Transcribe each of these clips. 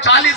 40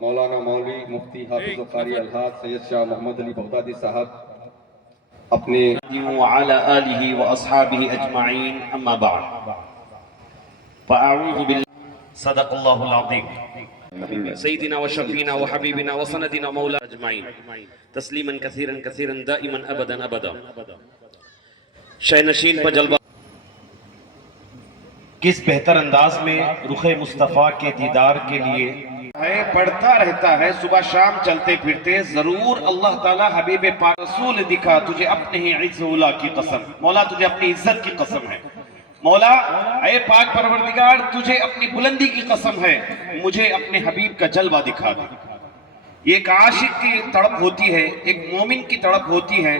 مولانا مولوی مفتی حافظ قاری الحاج سید شاہ محمد علی بغدادی صاحب اپنے وعلى آله وأصحابه أجمعين أما بعد فأعوذ بالله صدق الله العظيم سيدنا وشفينا وحبيبنا وسندنا مولانا أجمعين تسليما كثيرا كثيرا دائما أبدا أبدا شہنشین پر جلوہ کس بہتر انداز میں رخ مصطفیٰ کے دیدار کے لیے پڑھتا رہتا ہے صبح شام چلتے پھرتے ضرور اللہ تعالیٰ حبیب پاک رسول دکھا تجھے اپنے ہی عز اولا کی قسم مولا تجھے اپنی عزت کی قسم ہے مولا اے پاک پروردگار تجھے اپنی بلندی کی قسم ہے مجھے اپنے حبیب کا جلوہ دکھا دے یہ ایک عاشق کی تڑپ ہوتی ہے ایک مومن کی تڑپ ہوتی ہے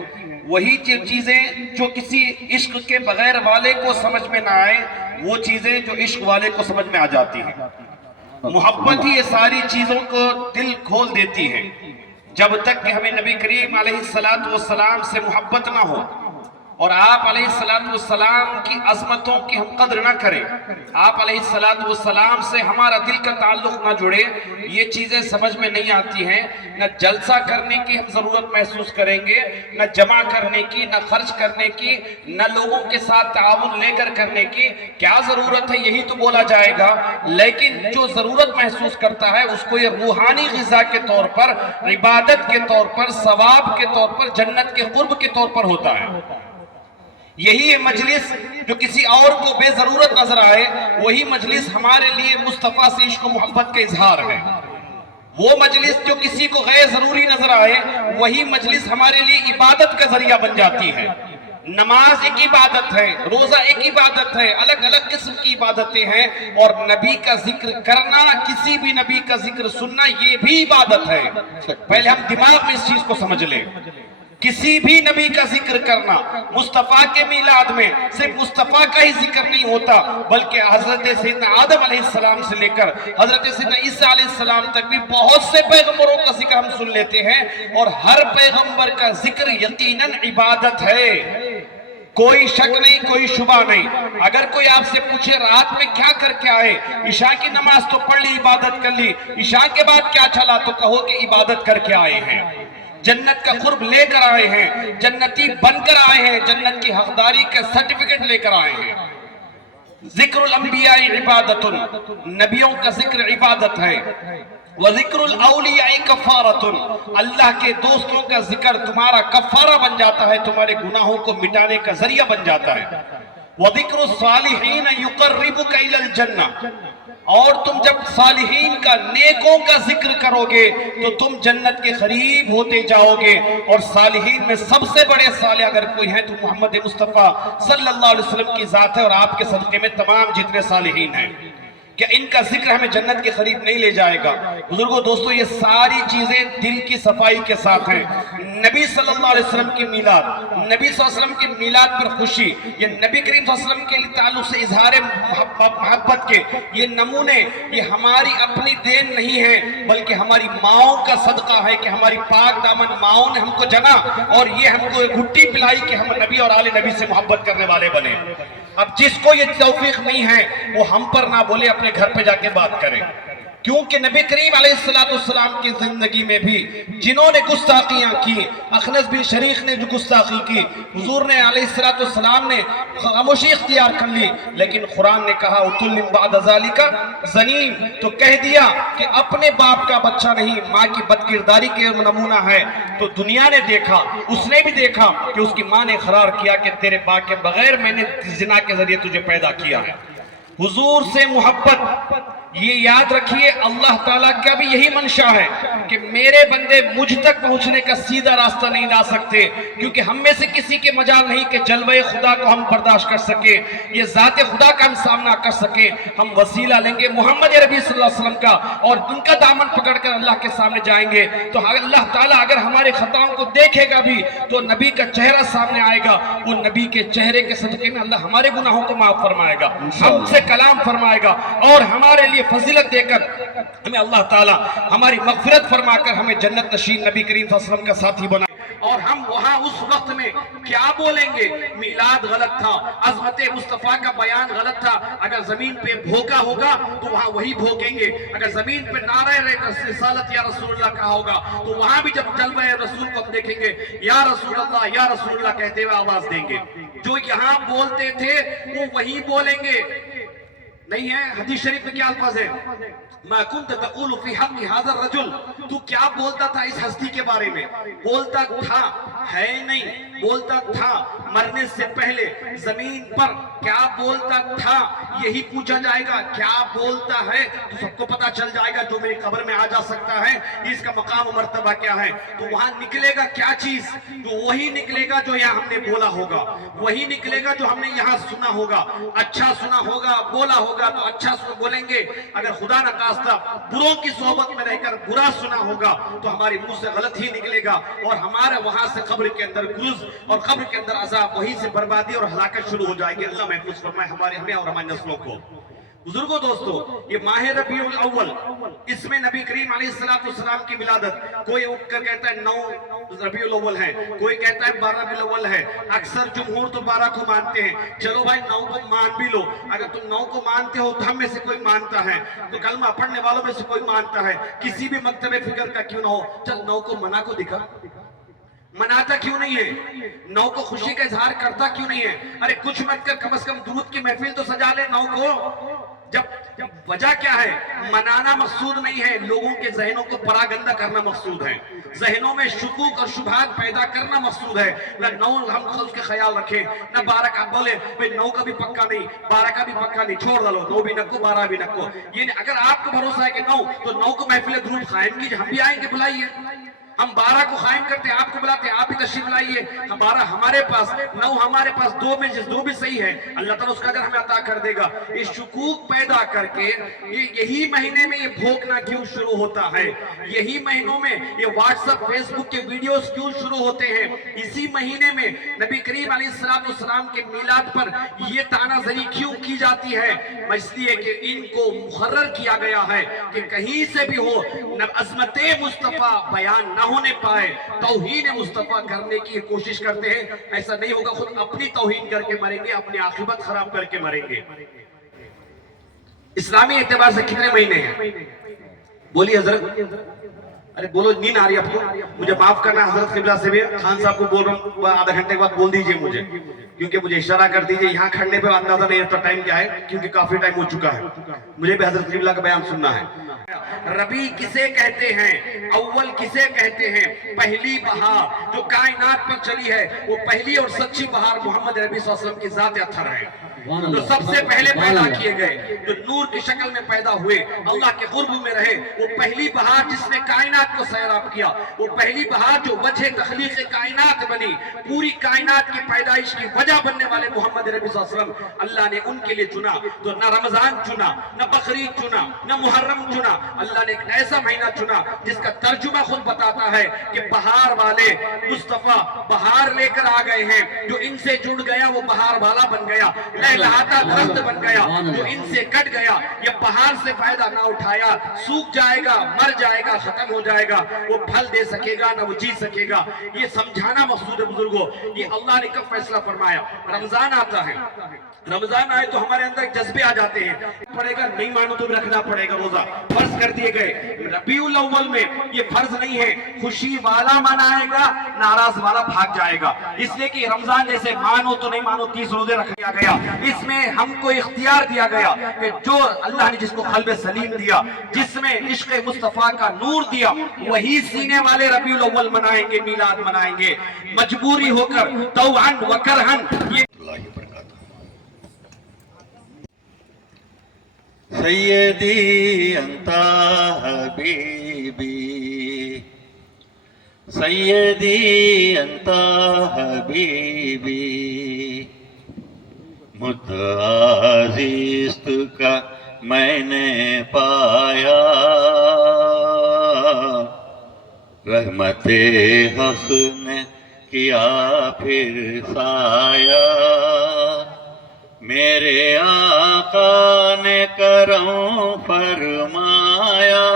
وہی چیزیں جو کسی عشق کے بغیر والے کو سمجھ میں نہ آئے وہ چیزیں جو عشق والے کو سمجھ میں آ جاتی ہیں محبت ہی یہ ساری چیزوں کو دل کھول دیتی ہے جب تک کہ ہمیں نبی کریم علیہ السلام سے محبت نہ ہو اور آپ علیہ السلام کی عظمتوں کی ہم قدر نہ کریں آپ علیہ السلام سے ہمارا دل کا تعلق نہ جڑے یہ چیزیں سمجھ میں نہیں آتی ہیں نہ جلسہ کرنے کی ہم ضرورت محسوس کریں گے نہ جمع کرنے کی نہ خرچ کرنے کی نہ لوگوں کے ساتھ تعاون لے کر کرنے کی کیا ضرورت ہے یہی تو بولا جائے گا لیکن جو ضرورت محسوس کرتا ہے اس کو یہ روحانی غذا کے طور پر عبادت کے طور پر ثواب کے طور پر جنت کے قرب کے طور پر ہوتا ہے یہی مجلس جو کسی اور کو بے ضرورت نظر آئے وہی مجلس ہمارے لیے مصطفیٰ سے عشق و محبت کا اظہار ہے وہ مجلس جو کسی کو غیر ضروری نظر آئے وہی مجلس ہمارے لیے عبادت کا ذریعہ بن جاتی ہے نماز ایک عبادت ہے روزہ ایک عبادت ہے الگ الگ قسم کی عبادتیں ہیں اور نبی کا ذکر کرنا کسی بھی نبی کا ذکر سننا یہ بھی عبادت ہے پہلے ہم دماغ میں اس چیز کو سمجھ لیں کسی بھی نبی کا ذکر کرنا مصطفیٰ کے میلاد میں صرف مصطفیٰ کا ہی ذکر نہیں ہوتا بلکہ حضرت سیدنا آدم علیہ السلام سے لے کر حضرت سیدنا عیسیٰ علیہ السلام تک بھی بہت سے پیغمبروں کا ذکر ہم سن لیتے ہیں اور ہر پیغمبر کا ذکر یقیناً عبادت ہے کوئی شک نہیں کوئی شبہ نہیں اگر کوئی آپ سے پوچھے رات میں کیا کر کے آئے عشاء کی نماز تو پڑھ لی عبادت کر لی عشاء کے بعد کیا چلا تو کہو کہ عبادت کر کے آئے ہیں جنت کا قرب لے کر آئے ہیں جنتی بن کر آئے ہیں جنت کی حقداری کا سرٹیفکیٹ لے کر آئے ہیں ذکر الانبیاء عبادت نبیوں کا ذکر عبادت ہے وذکر الاولیاء کفارت اللہ کے دوستوں کا ذکر تمہارا کفارہ بن جاتا ہے تمہارے گناہوں کو مٹانے کا ذریعہ بن جاتا ہے وذکر الصالحین یقربک الی الجنہ اور تم جب صالحین کا نیکوں کا ذکر کرو گے تو تم جنت کے قریب ہوتے جاؤ گے اور صالحین میں سب سے بڑے صالح اگر کوئی ہے تو محمد مصطفیٰ صلی اللہ علیہ وسلم کی ذات ہے اور آپ کے صدقے میں تمام جتنے صالحین ہیں کہ ان کا ذکر ہمیں جنت کے قریب نہیں لے جائے گا بزرگوں دوستو یہ ساری چیزیں دل کی صفائی کے ساتھ ہیں نبی صلی اللہ علیہ وسلم کی میلاد نبی صلی اللہ علیہ وسلم کی میلاد پر خوشی یہ نبی کریم صلی اللہ علیہ وسلم کے تعلق سے اظہار محبت کے یہ نمونے یہ ہماری اپنی دین نہیں ہے بلکہ ہماری ماؤں کا صدقہ ہے کہ ہماری پاک دامن ماؤں نے ہم کو جنا اور یہ ہم کو گھٹی پلائی کہ ہم نبی اور آل نبی سے محبت کرنے والے بنے اب جس کو یہ توفیق نہیں ہے وہ ہم پر نہ بولے اپنے گھر پہ جا کے بات کریں کیونکہ نبی کریم علیہ السلام کی زندگی میں بھی جنہوں نے گستاخیاں کی اخنس بن شریک نے جو گستاخی کی حضور نے علیہ السلام نے خاموشی اختیار کر لی لیکن قرآن نے کہا اتل بعد ذالک زنیم تو کہہ دیا کہ اپنے باپ کا بچہ نہیں ماں کی بدکرداری کے نمونہ ہے تو دنیا نے دیکھا اس نے بھی دیکھا کہ اس کی ماں نے اقرار کیا کہ تیرے باپ کے بغیر میں نے زنا کے ذریعے تجھے پیدا کیا ہے حضور سے محبت یہ یاد رکھیے اللہ تعالیٰ کا بھی یہی منشا ہے کہ میرے بندے مجھ تک پہنچنے کا سیدھا راستہ نہیں لا سکتے کیونکہ ہم میں سے کسی کے مجال نہیں کہ جلوہ خدا کو ہم برداشت کر سکے یہ ذات خدا کا ہم سامنا کر سکے ہم وسیلہ لیں گے محمد ربی صلی اللہ علیہ وسلم کا اور ان کا دامن پکڑ کر اللہ کے سامنے جائیں گے تو اللہ تعالیٰ اگر ہمارے خطاؤں کو دیکھے گا بھی تو نبی کا چہرہ سامنے آئے گا وہ نبی کے چہرے کے صدقے میں اللہ ہمارے گناہوں کو معاف فرمائے گا ہم سے کلام فرمائے گا اور ہمارے لیے فضیلت دے کر ہمیں اللہ تعالیٰ ہماری مغفرت فرما کر ہمیں جنت نشین نبی کریم صلی اللہ علیہ وسلم کا ساتھی بنائے اور ہم وہاں اس وقت میں کیا بولیں گے؟ میلاد غلط تھا، عظمت مصطفیٰ کا بیان غلط تھا۔ اگر زمین پہ بھوکا ہوگا تو وہاں وہی بھوکیں گے، اگر زمین پہ نعرہ رسالت یا رسول اللہ کہا ہوگا تو وہاں بھی جب جلوہ رسول کو ہم دیکھیں گے یا رسول اللہ یا رسول اللہ کہتے ہوئے آواز دیں گے۔ جو یہاں بولتے تھے وہ وہی بولیں گے۔ نہیں ہے حدیث شریف میں کیا الفاظ ہے؟ ما كنت تقول في حق هذا الرجل، تو کیا بولتا تھا اس ہستی کے بارے میں؟ بولتا تھا، ہے نہیں، بولتا تھا مرنے سے پہلے زمین پر کیا بولتا تھا یہی پوچھا جائے گا۔ کیا بولتا ہے تو سب کو پتا چل جائے گا، جو میری قبر میں آ جا سکتا ہے اس کا مقام و مرتبہ کیا ہے۔ تو وہاں نکلے گا کیا چیز؟ تو وہی نکلے گا جو یہاں ہم نے بولا ہوگا، وہی نکلے گا جو ہم نے یہاں سنا ہوگا۔ اچھا سنا ہوگا، بولا ہوگا تو اچھا بولیں گے، اگر خدا نخواستہ بروں کی صحبت میں رہ کر برا سنا ہوگا تو ہمارے منہ سے غلط ہی نکلے گا، اور ہمارے وہاں سے قبر کے اندر گرز اور قبر کے اندر عذاب، وہیں سے بربادی اور ہلاکت شروع ہو جائے گی۔ اللہ محفوظ فرمائے ہمیں اور ہماری نسلوں کو۔ بزرگوں دوستو، یہ ماہ ربیع الاول، اس میں نبی کریم علیہ السلام کی ولادت، کوئی اٹھ کر کہتا ہے 9 ربیع الاول ہے، کوئی کہتا ہے 12 ربیع الاول ہے، اکثر جمہور تو 12 کو مانتے ہیں۔ چلو بھائی 9 کو مان بھی لو، اگر تم 9 کو مانتے ہو تو ہم میں سے کوئی مانتا ہے، تو کلمہ پڑھنے والوں میں سے کوئی مانتا ہے، کسی بھی مکتب فکر کا کیوں نہ ہو، چل 9 کو منا کو دکھا، مناتا کیوں نہیں ہے؟ 9 کو خوشی کا اظہار کرتا کیوں نہیں ہے؟ ارے کچھ مت کر، کم از کم درود کی محفل تو سجا لے 9 کو۔ جب وجہ کیا ہے؟ منانا مقصود نہیں ہے، لوگوں کے ذہنوں کو پراگندہ کرنا مقصود ہے، ذہنوں میں شکوک اور شبہات پیدا کرنا مقصود ہے۔ نہ 9 ہم خود کے خیال رکھیں، نہ 12 کا بولے بھئی 9 کا بھی پکا نہیں، 12 کا بھی پکا نہیں، چھوڑ ڈالو، 9 بھی نکو 12 بھی نکو۔ یہ اگر آپ کو بھروسہ ہے کہ 9 تو 9 کو محفل درود قائم کیجئے، ہم بھی آئیں گے، بلائیے۔ ہم 12 کو قائم کرتے ہیں، آپ کو بلاتے ہیں، آپ بھی تشریف لائیے۔ 12 ہمارے پاس، 9 ہمارے پاس، 2 میں جس 2 بھی صحیح ہے، اللہ تعالیٰ اس کا اجر ہمیں عطا کر دے گا۔ یہ شکوک پیدا کر کے یہی مہینے میں یہ بھوکنا کیوں شروع ہوتا ہے؟ یہی مہینوں میں یہ واٹس ایپ فیس بک کے ویڈیوز کیوں شروع ہوتے ہیں؟ اسی مہینے میں نبی کریم علیہ السلام کے میلاد پر یہ تانا زنی کیوں کی جاتی ہے؟ اس لیے کہ ان کو مقرر کیا گیا ہے کہ کہیں سے بھی ہو عظمت مصطفیٰ بیان نہ ہونے پائے، توہین مصطفیٰ کرنے کی کوشش کرتے ہیں۔ ایسا نہیں ہوگا، خود اپنی توہین کر کے مریں گے، اپنی عاقبت خراب کر کے مریں گے۔ اسلامی اعتبار سے کتنے مہینے ہیں؟ بولی حضرت، ارے بولو، نیند آ رہی ہے آپ کو؟ مجھے معاف کرنا حضرت قبلہ سے بھی، خان صاحب کو بول رہا ہوں، آدھا گھنٹے کے بعد بول دیجئے مجھے، کیونکہ مجھے اشارہ کر دیجئے، یہاں کھڑنے پہ اندازہ نہیں ہوتا ٹائم کیا ہے، کیونکہ کافی ٹائم ہو چکا ہے، مجھے بھی حضرت قبلہ کا بیان سننا ہے۔ ربیع کسے کہتے ہیں؟ اول کسے کہتے ہیں؟ پہلی بہار جو کائنات پر چلی ہے، وہ پہلی اور سچی بہار محمد عربی صلی اللہ علیہ وسلم کی ذات اطہر ہے، جو سب سے پہلے پیدا کیے گئے، جو نور کی شکل میں پیدا ہوئے، اللہ کے قرب میں رہے، وہ پہلی بہار جس نے کائنات کو سیراب کیا، وہ پہلی بہار جو وجہ تخلیق کائنات بنی، پوری کائنات کی پیدائش کی وجہ بننے والے محمد عربی صلی اللہ علیہ وسلم اللہ نے ان کے لیے چنا۔ تو نہ رمضان چنا، نہ بقرعید چنا، نہ محرم چنا، اللہ نے ایک ایسا مہینہ چنا جس کا ترجمہ خود بتاتا ہے کہ بہار والے مصطفیٰ بہار لے کر آ گئے ہیں، جو ان سے جڑ گیا وہ بہار والا بن گیا، لہلہاتا درخت بن گیا، جو ان سے کٹ گیا یا بہار سے فائدہ نہ اٹھایا سوکھ جائے گا، مر جائے گا، ختم ہو جائے گا، وہ پھل دے سکے گا نہ وہ جی سکے گا۔ یہ سمجھانا مقصود ہے بزرگوں، یہ اللہ نے کب فیصلہ فرمایا؟ رمضان آتا ہے، رمضان آئے تو ہمارے اندر جذبے آ جاتے ہیں، پڑے گا نہیں مانو تو بھی رکھنا پڑے گا روزہ، فرض کر دیے گئے۔ ربیع الاول میں یہ فرض نہیں ہے، خوشی والا منائے گا، ناراض والا بھاگ جائے گا، اس لیے کہ رمضان جیسے مانو تو نہیں مانو 30 روزے رکھ دیا گیا، اس میں ہم کو اختیار دیا گیا کہ جو اللہ نے جس کو قلب سلیم دیا، جس میں عشق مصطفیٰ کا نور دیا، وہی سینے والے ربیع الاول منائیں گے، میلاد منائیں گے، مجبوری ہو کر، طوعاً و کرہاً۔ سیدی انت حبیبی، سیدی انت حبیبی، متعزیست کا میں نے پایا، رحمت حسن کیا پھر سایہ، میرے آقا نے کرم فرمایا،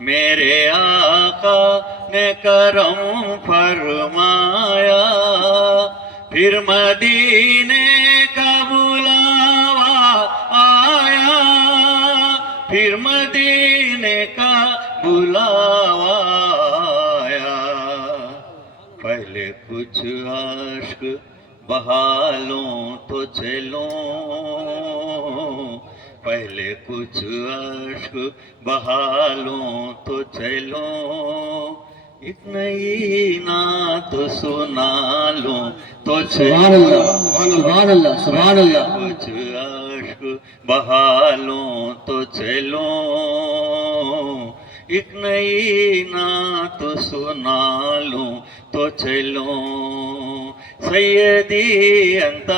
میرے آقا نے کرم فرمایا، مدینے کا بلاوا آیا، پھر مدینے کا بلاوا آیا، پہلے کچھ عشق بہا لوں تو چلوں، پہلے کچھ عشق بہا لوں تو چلوں، ایک نئی نعت سنا لوں تو چلوں، سبحان اللہ سبحان اللہ کچھ عشق بہا لوں تو چلوں، ایک نئی نعت سنا لوں تو چلوں، سیدی انت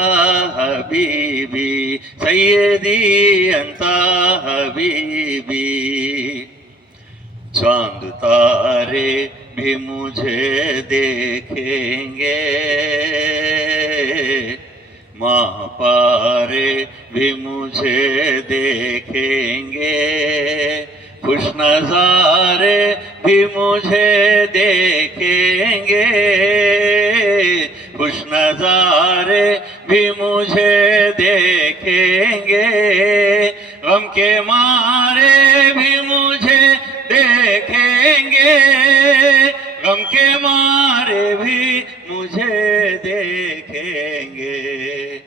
حبیبی، سیدی انت حبیبی، چاند تارے بھی مجھے دیکھیں گے، ماہ پارے بھی مجھے دیکھیں گے، خوش نظارے بھی مجھے دیکھیں گے، خوش نظارے بھی مجھے دیکھیں گے، غم کے مارے بھی مجھے دیکھیں گے، غم کے مارے بھی مجھے دیکھیں گے،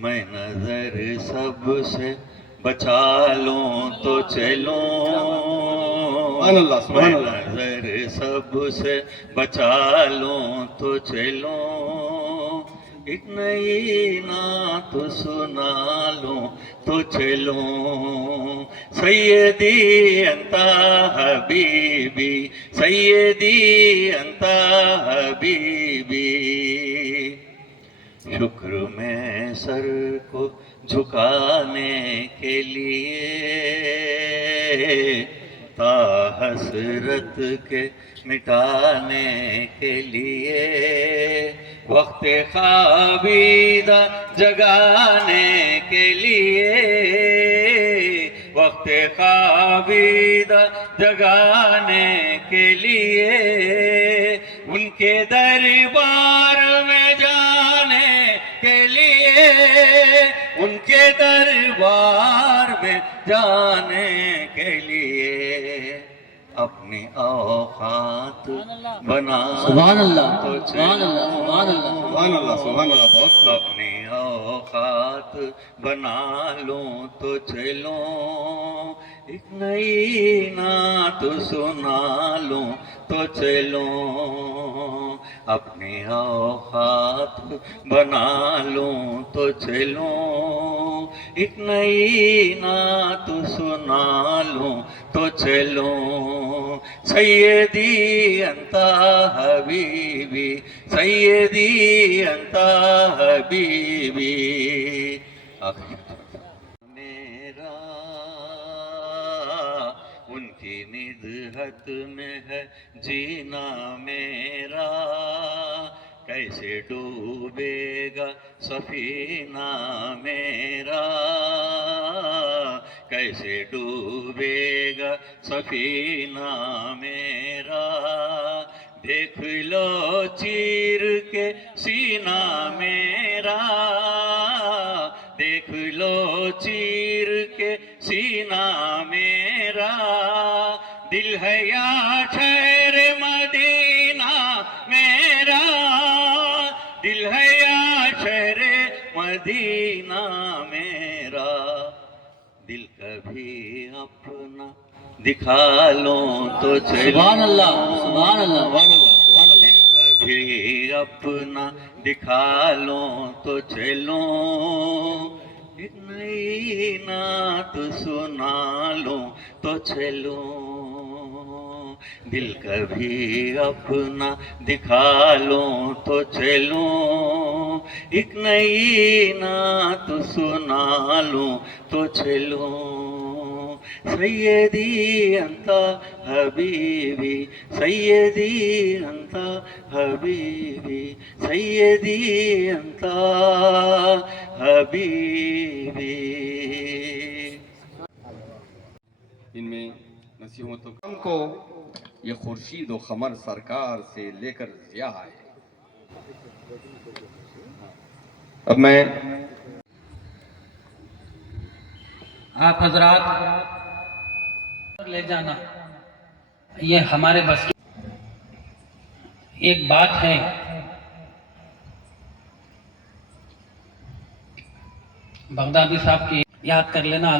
میں نظر سب سے بچا لوں تو چلوں، میں نظر سب سے بچا لوں تو چلوں، ایک نئی نعت سنا لوں تو چلوں، سیدی انت حبیبی، سیدی انت حبیبی، شکر میں سر کو جھکانے کے لیے، تا حسرت کے مٹانے کے لیے، وقت خوابیدہ جگانے کے لیے، وقت خوابیدہ جگانے کے لیے، ان کے دربار میں جانے کے لیے، ان کے دربار میں جانے کے لیے، اپنی اوقات بنا سبحان اللہ تو سبحان اللہ سبحان اللہ سبحان اللہ سبحان اللہ، بہت اپنی اوقات بنا لوں تو چلوں، ایک نئی نعت سنا لوں تو چلوں، اپنی اوقات بنا لوں تو چلوں، ایک نئی نعت سنا لوں تو چلوں، سیدی انت حبیبی، سیدی انت حبیبی، میرا ان کی ندہت میں ہے جینا میرا، کیسے ڈوبے گا سفینہ میرا، کیسے ڈوبے گا سفینہ میرا، دیکھ لو چیر کے سینہ میرا، دیکھ لو چیر کے سینہ میرا، دل ہے یا شہر مدینہ میرا، دل ہے یا شہر مدینہ میرا، دل کبھی اپنا دکھا لوں تو چلوں، سبحان اللہ سبحان اللہ دل کبھی اپنا دکھا لوں تو چلوں، ایک نئی نعت سنا لوں تو چلوں، دل کبھی اپنا دکھا لوں تو چلوں، ایک نئی نعت سنا لوں تو چلوں، سیدی انت حبیبی، سیدی انت حبیبی، سیدی انت حبیبی۔ ان میں نصیحت و غم کو یہ خورشید و قمر سرکار سے لے کر ضیاء ہے، اب میں آپ حضرات لے جانا یہ ہمارے بس کی ایک بات ہے، بغدادی صاحب کی یاد کر لینا.